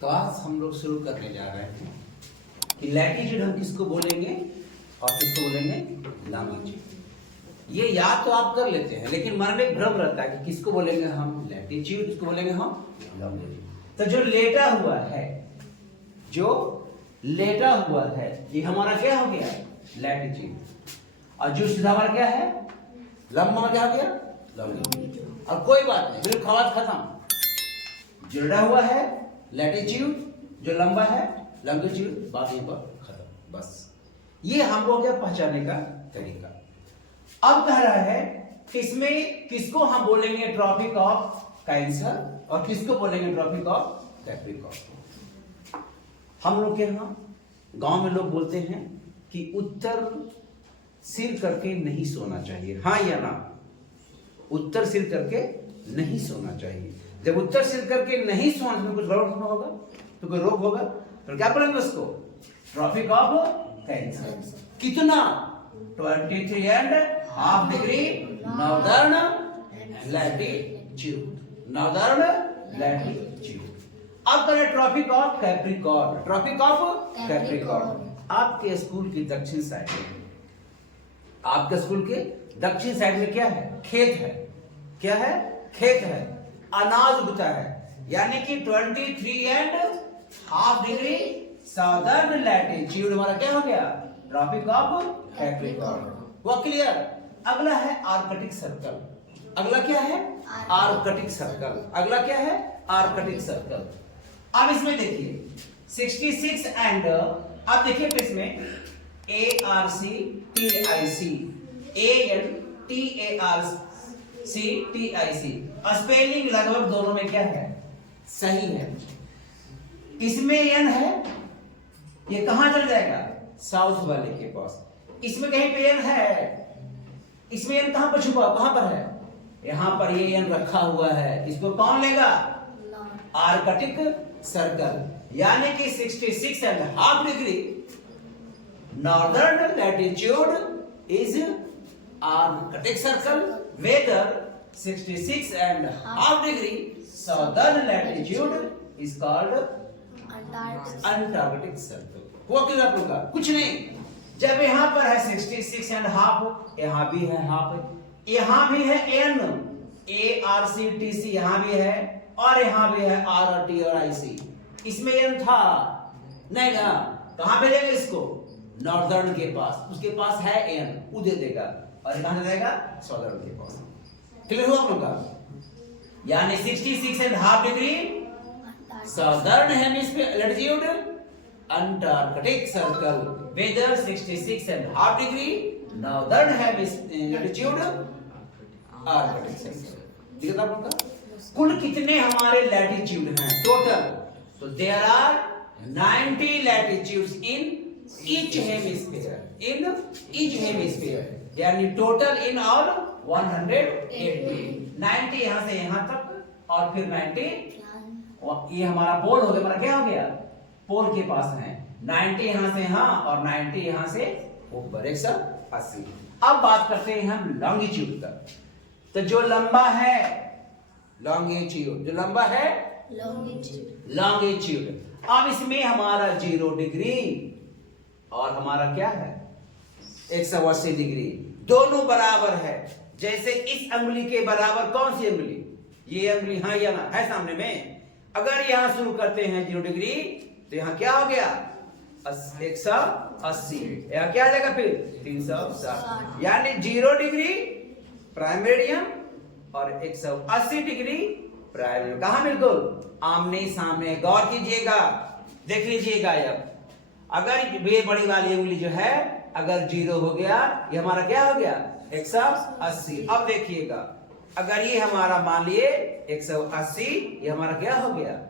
तो आज हम लोग शुरू करने जा रहे हैं कि लैटिट्यूड हम किसको बोलेंगे और किसको बोलेंगे लॉन्गिट्यूड। ये याद तो आप कर लेते हैं, लेकिन मन में एक भ्रम रहता है कि किसको बोलेंगे हम लैटिट्यूड, किसको बोलेंगे हम लॉन्गिट्यूड। तो जो लेटा हुआ है, जो लेटा हुआ है, ये हमारा क्या हो गया लैटिट्यूड, और जो सीधा हमारा क्या है लंबा, क्या हो गया लॉन्गिट्यूड। और कोई बात नहीं, बिल्कुल खवात खत्म। जो लेटा हुआ है लैटिट्यूड, जो लंबा है लॉन्गिट्यूड, बात यहीं पर खत्म। बस ये हम लोग क्या पहचानने का तरीका। अब कह रहा है कि इसमें किसको हम बोलेंगे ट्रॉपिक ऑफ कैंसर और किसको बोलेंगे ट्रॉपिक ऑफ कैप्रिकॉर्न। हम लोग के यहाँ गांव में लोग बोलते हैं कि उत्तर सिर करके नहीं सोना चाहिए, हाँ या ना? उत्तर सिर करके नहीं सोना चाहिए। जब उत्तर सिर करके नहीं सोना, में कुछ गड़बड़ होगा तो कोई रोग होगा, तो क्या बोलेंगे उसको ट्रॉपिक ऑफ कैंसर। कितना 23.5 degree northern latitude, northern latitude. अब करें tropic of Capricorn, tropic of Capricorn. आपके स्कूल की दक्षिण साइड में, आपके स्कूल के दक्षिण साइड में क्या है? खेत है। क्या है? खेत है, अनाज उगता है, यानी कि 23.5 डिग्री साउदर्न लैटिट्यूड हमारा क्या हो गया ट्रॉपिक ऑफ कैप्रिकॉर्न। वो क्लियर। अगला है आर्कटिक सर्कल। अगला क्या है? Arctic circle. अगला क्या है? Arctic circle. अब इसमें देखिए 66 एंड, अब देखिए इसमें ARCTIC स्पेलिंग लगभग दोनों में क्या है? सही है। इसमें एन है, ये कहां चल जाएगा? साउथ वाले के पास। इसमें कहीं पे एन है, इसमें एन कहां पर छुपा, कहां पर है? यहां पर ये एन रखा हुआ है। इसको कौन लेगा? आर्कटिक सर्कल, यानी कि 66.5 degree northern latitude is Arctic circle, whether 66.5 degree southern latitude is called Antarctic circle. हुआ क्लियर आप लोग का? कुछ नहीं। जब यहाँ पर है 66.5, यहाँ भी है हाफ, यहाँ भी है एन ARCTC, यहाँ भी है, और यहाँ भी है RT और IC। इसमें एन था नहीं ना, कहाँ भेजेंगे इसको? नॉर्दर्न के पास, उसके पास है एन, वो दे देगा, और कहां से जाएगा? साउदर्न के पास। क्लियर हुआ आप लोग का? यानी 66.5 degree southern hemisphere latitude Antarctic circle, whether 66.5 degree northern hemisphere latitude Arctic circle. ठीक है आप लोग का? कुल कितने हमारे लैटिट्यूड हैं टोटल? तो there are 90 latitudes in each hemisphere, in each hemisphere, यानी टोटल इन ऑल 180। 90 यहां से यहां तक, और फिर 90, और ये हमारा पोल हो गया, हमारा क्या हो गया? पोल के पास है 90 यहां से यहां, और 90 यहां से ऊपर 180। अब बात करते हैं हम लॉन्गिट्यूड का। तो जो लंबा है लॉन्गिट्यूड, जो लंबा है लॉन्गिट्यूड। अब इसमें हमारा 0 डिग्री और हमारा क्या है 180 डिग्री, दोनों बराबर है। जैसे इस अंगुली के बराबर कौन सी अंगुली? ये अंगुली, हाँ या ना? है सामने में। अगर यहां शुरू करते हैं 0 डिग्री, तो यहां क्या हो गया 180, यहां क्या आ जाएगा फिर 360, यानी 0 डिग्री प्राइम मेरिडियन और 180 डिग्री प्राइम मेरिडियन। कहां? बिल्कुल आमने सामने। गौर कीजिएगा, देख लीजिएगा। अब अगर ये बड़ी वाली उंगली जो है अगर 0 हो गया, ये हमारा क्या हो गया 180। अब देखिएगा, अगर ये हमारा मान लिए 180, ये हमारा क्या हो गया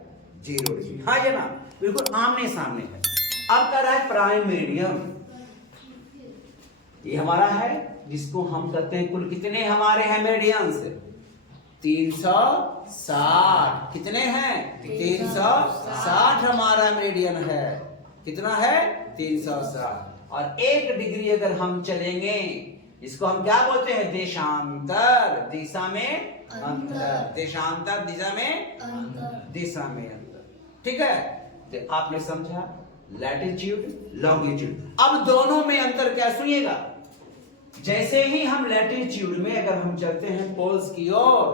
0 डिग्री, हाँ या ना? बिल्कुल आमने सामने है। अब कर रहा है प्राइम मेरिडियन, ये हमारा है जिसको हम कहते हैं कुल कितने हमारे हैं मेरिडियंस? 360। कितने हैं? 360 हमारा मेरिडियन है। कितना है? 360। और 1 डिग्री अगर हम चलेंगे, इसको हम क्या बोलते हैं? देशांतर, दिशा में अंतर, देशांतर दिशा में अंतर, दिशा में अंतर। ठीक है, तो आपने समझा लैटिट्यूड लॉन्गिट्यूड। अब दोनों में अंतर क्या, सुनिएगा। जैसे ही हम लैटिट्यूड में अगर हम चलते हैं पोल्स की ओर,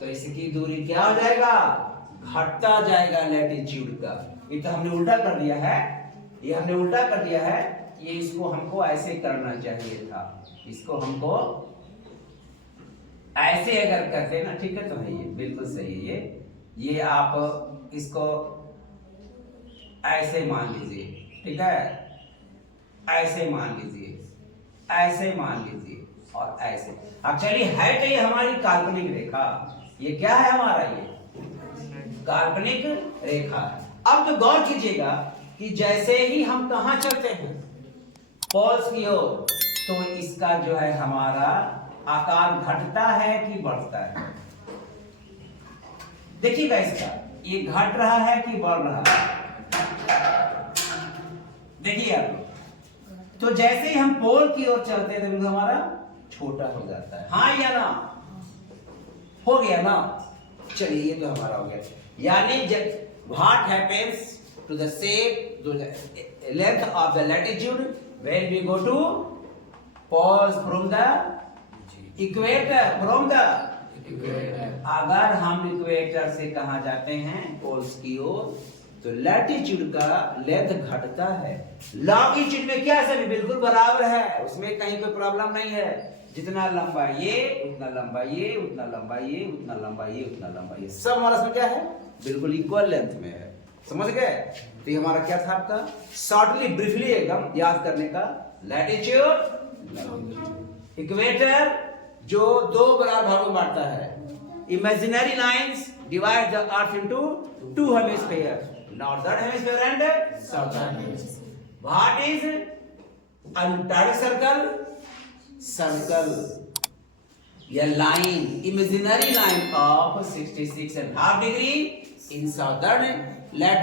तो इसकी दूरी क्या हो जाएगा, घटता जाएगा लैटिट्यूड का। ये तो हमने उल्टा कर दिया है, ये हमने उल्टा कर दिया है। ये इसको हमको ऐसे करना चाहिए था, इसको हमको ऐसे अगर करते ना, ठीक है, तो है ये बिल्कुल सही है। ये आप इसको ऐसे मान लीजिए, ठीक है, ऐसे मान लीजिए, ऐसे मान लीजिए और ऐसे। एक्चुअली है तो ये हमारी काल्पनिक रेखा, ये क्या है हमारा, ये काल्पनिक रेखा है। अब तो गौर कीजिएगा कि जैसे ही हम कहां चलते हैं, पोल्स की ओर, तो इसका जो है हमारा आकार घटता है कि बढ़ता है। देखिएगा इसका, ये घट रहा है कि बढ़ रहा है, देखिए आप। तो जैसे ही हम पोल की ओर चलते हैं तो हमारा छोटा हो जाता है, हाँ या ना, हो गया ना। चलिए ये तो हमारा हो गया। यानी what happens to the shape, to the length of the latitude when we go to poles from the equator, from the equator. अगर हम इक्वेटर से कहां जाते हैं, पोल्स की ओर, तो लैटिट्यूड का लेंथ घटता है। लॉन्गिट्यूड में क्या सभी बिल्कुल बराबर है, उसमें कहीं कोई प्रॉब्लम नहीं है। जितना लंबा ये, उतना लंबा ये, उतना लंबा ये, उतना लंबा ये, उतना लंबा ये, सब हमारा इसमें क्या है, बिल्कुल इक्वल लेंथ में है। समझ गए? तो ये हमारा क्या था आपका, शॉर्टली ब्रीफली एकदम याद करने का, लैटिट्यूड इक्वेटर जो दो बराबर भागों में बांटता है। Imaginary lines divide the earth into two hemisphere, northern hemisphere and southern hemisphere. What is Antarctic circle, circle या line, imaginary line of 66.5 degree in southern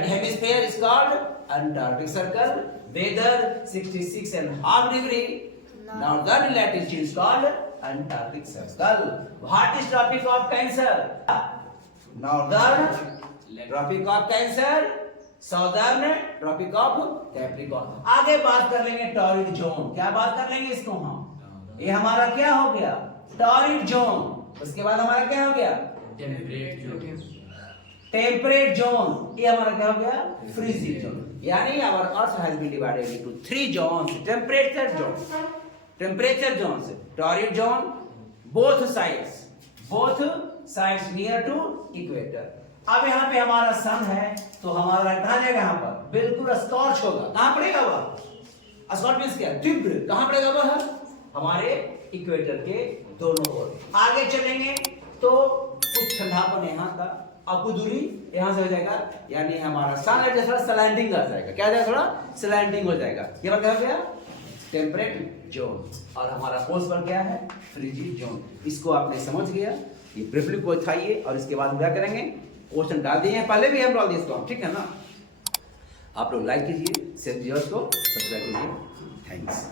hemisphere is called Antarctic circle, whether 66.5 degree northern latitude is called Antarctic circle. What is tropic of Cancer, northern tropic of Cancer, southern tropic of Capricorn. आगे बात कर लेंगे torrid zone, क्या बात कर लेंगे इसको हम, ये हमारा क्या हो गया, टॉरिड जोन। उसके बाद हमारा क्या हो गया, टेम्परेट जोन, टेम्परेट जोन। ये हमारा क्या हो गया, फ्रीजिंग जोन। यानी our earth has been divided into 3 zones, temperature zone, temperature zones, torrid zone, both sides near to equator. अब यहाँ पे हमारा सन है, तो हमारा कहां जाएगा, यहाँ पर बिल्कुल स्कॉच होगा। कहां पड़ेगा वह, स्कॉच मींस क्या, तीव्र, कहां पड़ेगा वह, हमारे इक्वेटर के दोनों ओर। आगे चलेंगे तो कुछ ठंडापन यहाँ का, और कुछ दूरी यहाँ से हो जाएगा, यानी हमारा सन है थोड़ा स्लैंडिंग आ जाएगा, क्या जाएगा, थोड़ा स्लैंडिंग हो जाएगा। ये बात क्या हो गया, टेम्परेट जोन। और हमारा पोल्स पर क्या है, फ्रीजिड जोन। इसको आपने समझ गया, ये ब्रीफली को उठाइए और इसके बाद क्या करेंगे, क्वेश्चन डाल दिए हैं, पहले भी हम डाल दिए इसको, ठीक है ना। आप लोग लाइक कीजिए, शेयर कीजिए, उसको सब्सक्राइब कीजिए। थैंक्स।